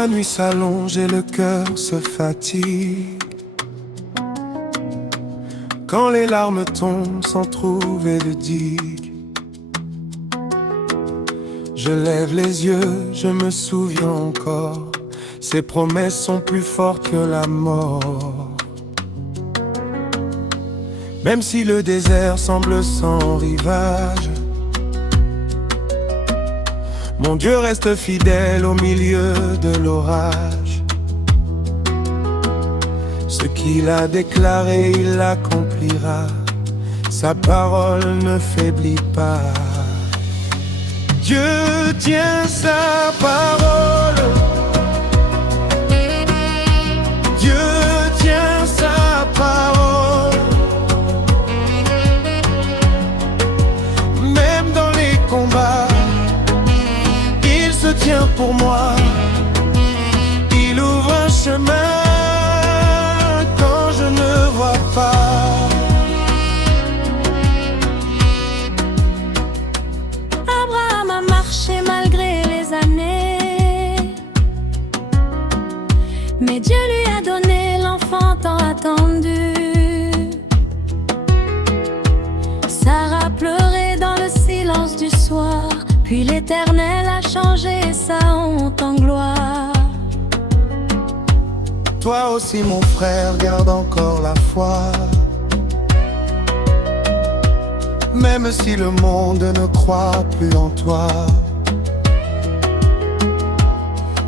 la nuit s'allonge et le cœur se fatigue, quand les larmes tombent sans trouver de digue, je lève les yeux, je me souviens encore, ces promesses sont plus fortes que la mort. Même si le désert semble sans rivage, mon Dieu reste fidèle au milieu de l'orage. Ce qu'il a déclaré, il l'accomplira. Sa parole ne faiblit pas. Dieu tient sa parole. Dieu tient sa parole. Même dans les combats, il se tient pour moi. Il ouvre un chemin quand je ne vois pas. Abraham a marché malgré les années, mais Dieu lui a donné l'enfant tant attendu. Sarah pleurait dans le silence du soir, puis l'Éternel a changé sa honte en gloire. Toi aussi mon frère, garde encore la foi. Même si le monde ne croit plus en toi,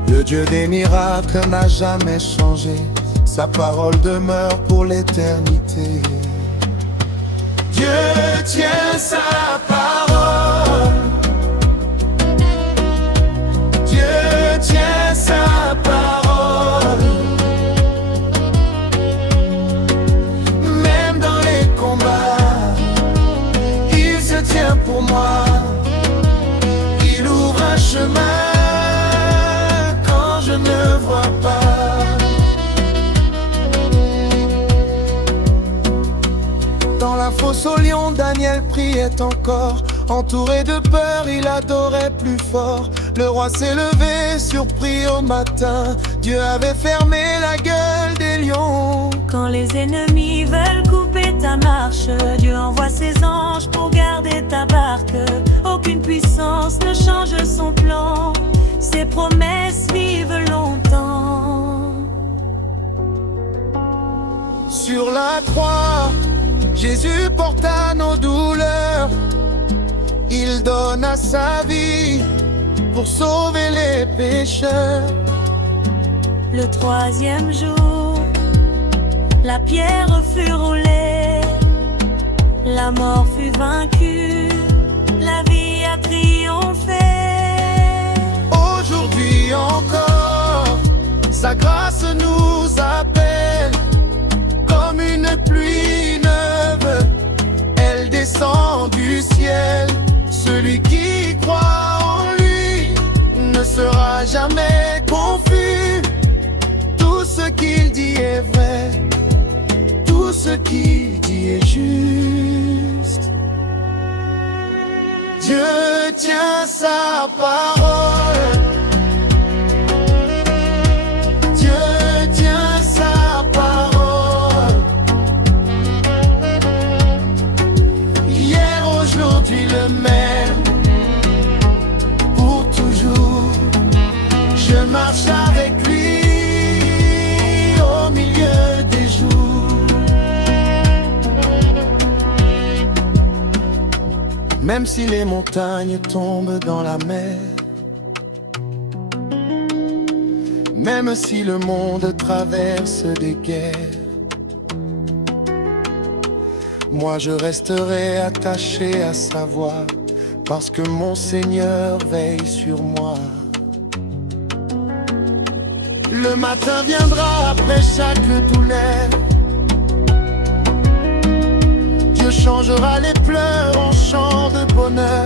le Dieu des miracles n'a jamais changé. Sa parole demeure pour l'éternité. Dieu tient sa parole. Dieu tient sa parole. Même dans les combats, il se tient pour moi. Il ouvre un chemin quand je ne vois pas. Dans la fosse au lion, Daniel priait encore. Entouré de peur, il adorait plus fort. Le roi s'est levé, surpris au matin. Dieu avait fermé la gueule des lions. Quand les ennemis veulent couper ta marche, Dieu envoie ses anges pour garder ta barque. Aucune puissance ne change son plan, ses promesses vivent longtemps. Sur la croix, Jésus porta nos douleurs. Il donna sa vie pour sauver les pécheurs. Le troisième jour, la pierre fut roulée, la mort fut vaincue, la vie a triomphé. Aujourd'hui encore, sa grâce nous appelle. Comme une pluie neuve, elle descend du ciel. Celui qui croit en lui ne sera jamais confus. Tout ce qu'il dit est vrai, tout ce qu'il dit est juste. Dieu tient sa parole. Dieu tient sa parole. Hier, aujourd'hui, le même. Pour toujours, je marche avec lui au milieu des jours. Même si les montagnes tombent dans la mer, même si le monde traverse des guerres, moi je resterai attaché à sa voix, parce que mon Seigneur veille sur moi. Le matin viendra après chaque douleur. Dieu changera les pleurs en chants de bonheur.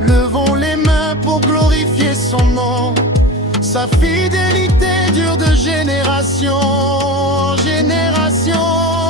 Levons les mains pour glorifier son nom. Sa fidélité dure de génération en génération.